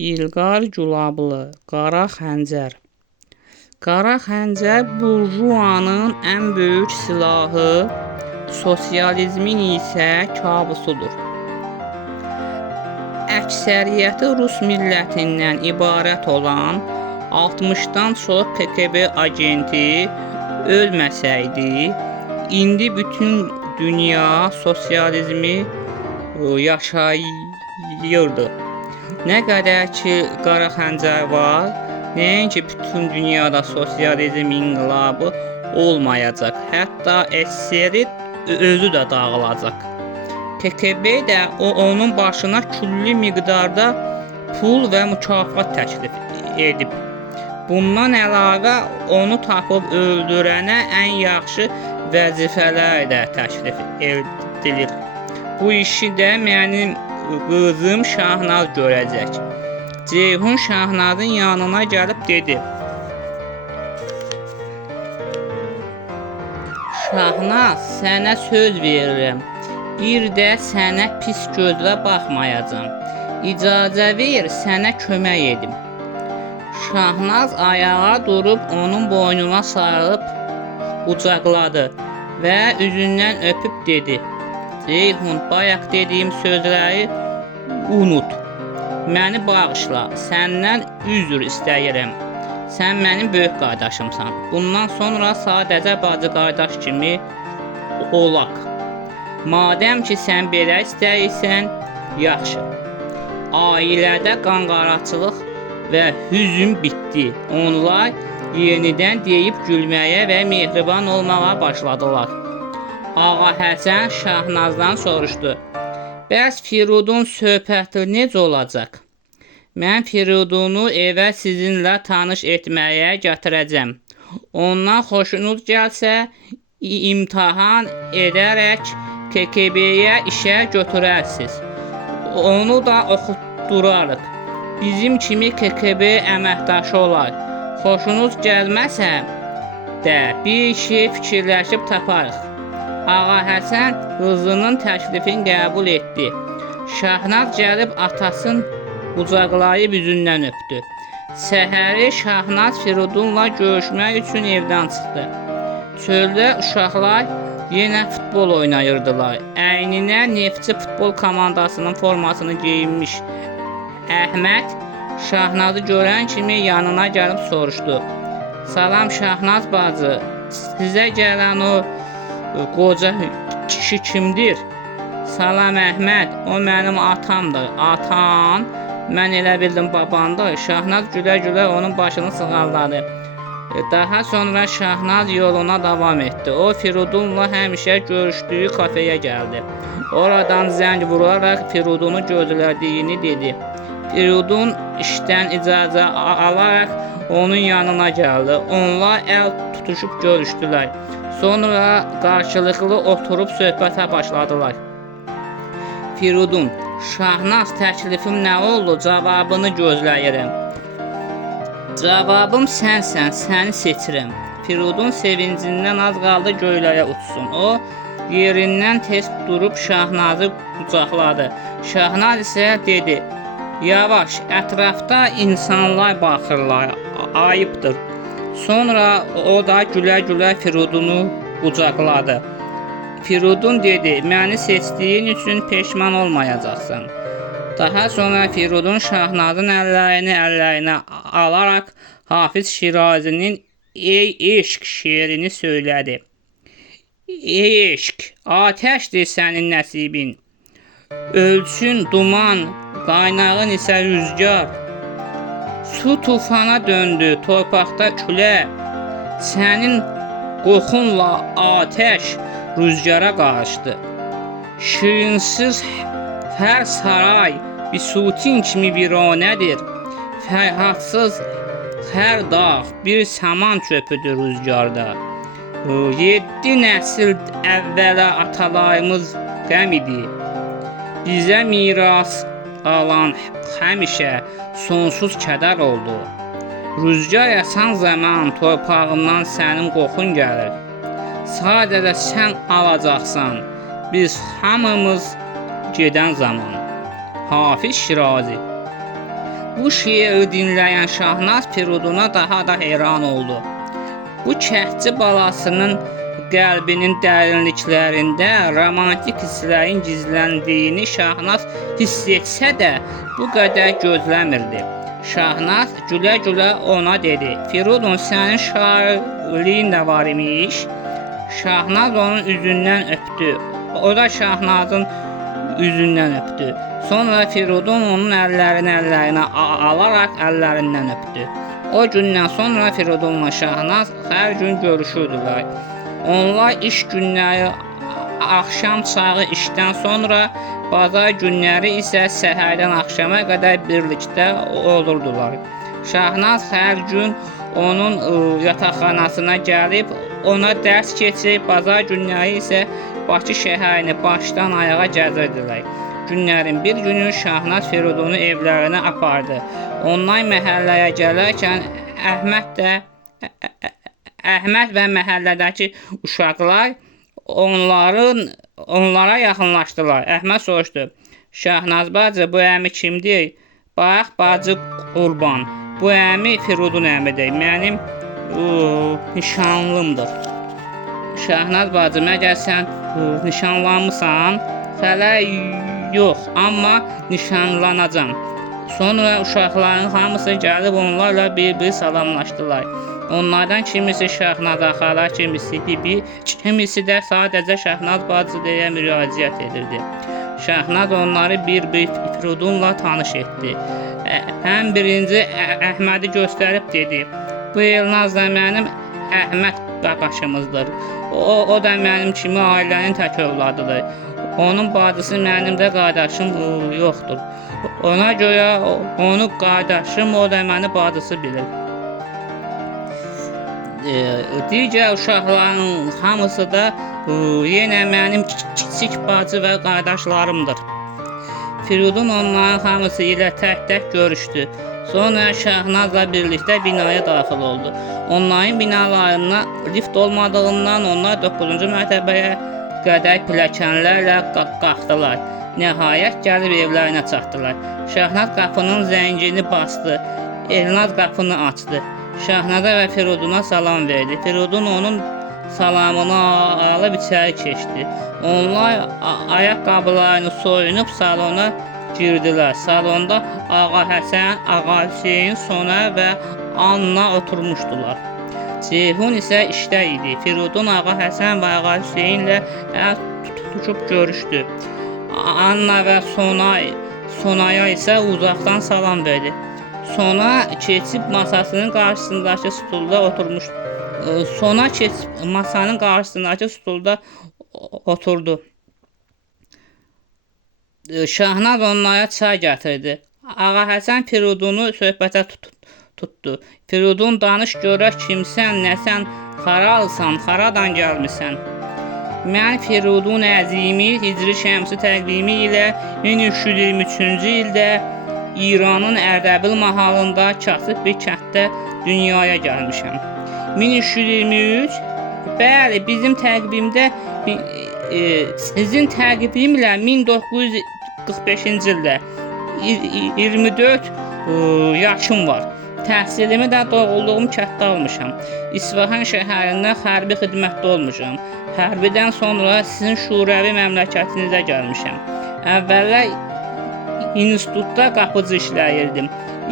İlqar Gülablı, Qara xəncər. Qara xəncər burjuanın ən böyük silahı, sosializmin isə kabusudur. Əksəriyyəti Rus millətindən ibarət olan 60-dan çox KGB agenti ölməsəydi, indi bütün dünya sosializmi yaşayırdı. Nə qədər ki qara xəncər var, nəinki bütün dünyada sosializm inqilabı olmayacaq, hətta SSR özü də dağılacaq. KGB də onun başına külli miqdarda pul və mükafat təklif edib. Bundan əlavə onu tapıb öldürənə ən yaxşı vəzifələr də təklif edilir. Bu işi də mənim qızım Şahnaz görəcək. Ceyhun Şahnazın yanına gəlib dedi: Şahnaz, sənə söz verirəm. Bir də sənə pis gözlə baxmayacam. İcazə ver, sənə kömək edim. Şahnaz ayağa durub onun boynuna sarılıb qucaqladı və üzündən öpüb dedi: Ceyhun, bayaq dediyim sözləri unut. Məni bağışla, səndən üzr istəyirəm. Sən mənim böyük qardaşımsan. Bundan sonra sadəcə bacı qardaş kimi olaq. Madəm ki sən belə istəyirsən, yaxşı. Ailədə qanqaraçılıq və hüzün bitdi. Onlar yenidən deyib gülməyə və mehriban olmağa başladılar. Ağa Həsən Şahnazdan soruşdu: Bəs Firudun söhbəti necə olacaq? Mən Firudunu evə sizinlə tanış etməyə gətirəcəm. Ondan xoşunuz gəlsə, imtahan edərək KGB-yə işə götürərsiniz. Onu da oxutdurarıq. Bizim kimi KGB əməkdaşı olar. Xoşunuz gəlməsə də bir şey fikirləşib taparıq. Ağa Həsən qızının təklifini qəbul etdi. Şahnaz gəlib atasını qucaqlayıb üzündən öpdü. Səhəri Şahnaz Firudunla görüşmək üçün evdən çıxdı. Çöldə uşaqlar yenə futbol oynayırdılar. Əyninə Neftçi futbol komandasının formasını geyinmiş Əhməd Şahnazı görən kimi yanına gəlib soruşdu: Salam Şahnaz bacı, sizə gələn o qoca kişi kimdir? Salam Əhməd, o mənim atamdır. Atan? Mən elə bildim babandır. Şahnaz gülə-gülə onun başını sığalladı. Daha sonra Şahnaz yoluna davam etdi. O Firudunla həmişə görüşdüyü kafeyə gəldi. Oradan zəng vuraraq Firudunu gözlədiyini dedi. Firudun işdən icazə alaraq onun yanına gəldi. Onlar əl tutuşub görüşdülər. Sonra qarşılıqlı oturub söhbətə başladılar. Firudun: Şahnaz, təklifim nə oldu? Cavabını gözləyirəm. Cavabım sənsən, səni seçirəm. Firudun sevincindən az qaldı göylərə uçsun. O yerindən tez durub Şahnazı qucaqladı. Şahnaz isə dedi: Yavaş, ətrafda insanlar baxırlar, ayıbdır. Sonra o da gülə-gülə Firudunu qucaqladı. Firudun dedi: Məni seçdiyin üçün peşman olmayacaqsan. Daha sonra Firudun Şahnazın əllərinə alaraq Hafiz Şirazinin Ey eşq şeirini söylədi. Ey eşq, atəşdir sənin nəsibin. Ölçün duman, qaynağın isə rüzgar. Su tufana döndü, torpaqda külə. Sənin qoxunla atəş rüzgara qarışdı. Şirinsiz hər saray bisutin kimi viranədir. Fərhadsız hər dağ bir saman çöpüdür rüzgarda. 7 nəsil əvvələ atalarımız qəm idi. Bizə miras qalan həmişə sonsuz kədər oldu. Rüzgar əsən zaman torpağından sənin qoxun gəlir. Sadəcə sən alacaqsan, biz hamımız gedən zaman. Hafiz Şirazi. Bu şeiri dinləyən Şahnaz Firiduna daha da heyran oldu. Bu kəhçi balasının qəlbinin dərinliklərində romantik hisslərin gizləndiyini Şahnaz hiss etsə də, bu qədər gözləmirdi. Şahnaz gülə-gülə ona dedi: "Firidun, sənin şairliyin də var imiş." Şahnaz onun üzündən öpdü. O da Şahnazın üzündən öpdü. Sonra Firidun onun əllərinə alaraq əllərindən öpdü. O gündən sonra Firidunla Şahnaz hər gün görüşürdülər. Onlar iş günləri axşam çağı işdən sonra, bazar günləri isə səhərdən axşama qədər birlikdə olurdular. Şahnaz hər gün onun yataqxanasına gəlib ona dərs keçib, bazar günləri isə Bakı şəhərini başdan ayağa gəzirdilər. Günlərin bir günü Şahnaz Firidunu evlərinə apardı. Onlar məhəlləyə gələrkən Əhməd və məhəllədəki uşaqlar onlara yaxınlaşdılar. Əhməd soruşdu: "Şahnaz bacı, bu əmi kimdir?" "Bax, bacı Qurban, bu əmi Firidun əmidir. Mənim nişanlımdır." "Şahnaz bacı, məgər sən nişanlanmısan?" "Hələ yox, amma nişanlanacam." Sonra uşaqların hamısı gəlib onlarla bir-bir salamlaşdılar. Onlardan kimisi Şahnaz xala, kimisi bibi, kimisi də sadəcə Şahnaz bacı deyə müraciət edirdi. Şahnaz onları bir-bir Firidunla tanış etdi. Ən birinci Əhmədi göstərib dedi: "Bu Elnaz da mənim Əhməd qardaşımızdır. O da mənim kimi ailənin tək övladıdır. Onun bacısı mənim də qardaşım yoxdur. Ona görə onu qardaşım, o da məni bacısı bilir." Digər uşaqların hamısı da yenə mənim kiçik bacı və qardaşlarımdır. Firidun onların hamısı ilə tək-tək görüşdü. Sonra Şahnazla birlikdə binaya daxil oldu. Onların binalarına lift olmadığından onlar 9-cu mərtəbəyə qədər pilləkənlərlə qalxdılar. Nəhayət gəlib evlərinə çatdılar. Şahnaz qapının zəngini bastı. Elnaz qapını açdı. Şahnaza və Firiduna salam verdi. Firidun onun salamını alıb içəri keçdi. Onlar ayaqqabılarını soyunub salona girdilər. Salonda Ağa Həsən, Ağa Hüseyn, Sona və Anna oturmuşdular. Ceyhun isə işdə idi. Firidun Ağa Həsən və Ağa Hüseynlə əl tutuşub görüşdü. Anna və Sonaya isə uzaqdan salam verdi. Sona keçib masasının qarşısındakı stulda oturmuşdu. Oturdu. Şahnaz onlara çay gətirdi. Ağa Həsən Firidunu söhbətə tutdu. "Firidun, danış görək kimsən, nəsən, haralsan, haradan gəlmisən?" "Mən Firidun Əzimi Hicri Şəmsi təqvimi ilə 1323-cü ildə İranın Ərdəbil mahalında kasıb bir kənddə dünyaya gəlmişəm." 1323? Bəli, bizim təqvimdə sizin təqvimlə 1945-ci ildə 24 yaşım var. Təhsilimi də doğulduğum kənddə almışam. İsfahan şəhərində hərbi xidmətdə olmuşam. Hərbidən sonra sizin şurəvi məmləkətinizə gəlmişəm. Əvvəllər institutda qapıcı işləyirdim.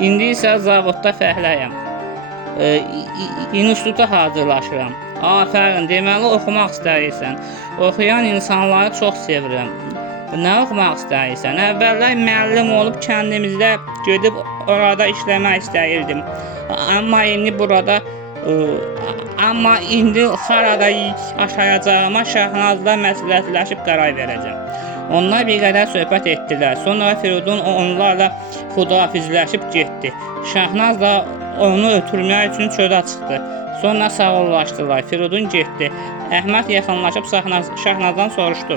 İndi isə zavodda fəhləyəm. İnstituta hazırlaşıram. Afərin, deməli oxumaq istəyirsən. Oxuyan insanları çox sevirəm. Nə oxumaq istəyirsən? Əvvəllər müəllim olub kəndimizdə gedib orada işləmək istəyirdim. Amma indi harada yaşayacağıma Şahnazla məsləhətləşib qərar verəcəm. Onlar bir qədər söhbət etdilər. Sonra Firidun onlarla xudahafizləşib getdi. Şahnaz da onu ötürmək üçün çölə çıxdı. Sonra sağollaşdılar. Firidun getdi. Əhməd yaxınlaşıb Şahnazdan soruşdu: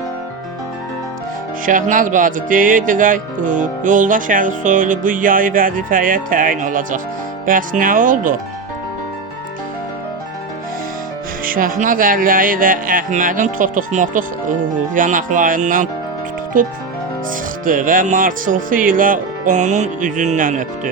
"Şahnaz bacı, deyirdilər, yoldaş Əli Soylu bu yay vəzifəyə təyin olacaq. Bəs nə oldu?" Şahnaz əlləri ilə Əhmədin totuq-motuq yanaqlarından tutub sıxdı və marçıltı ilə onun üzündən öpdü.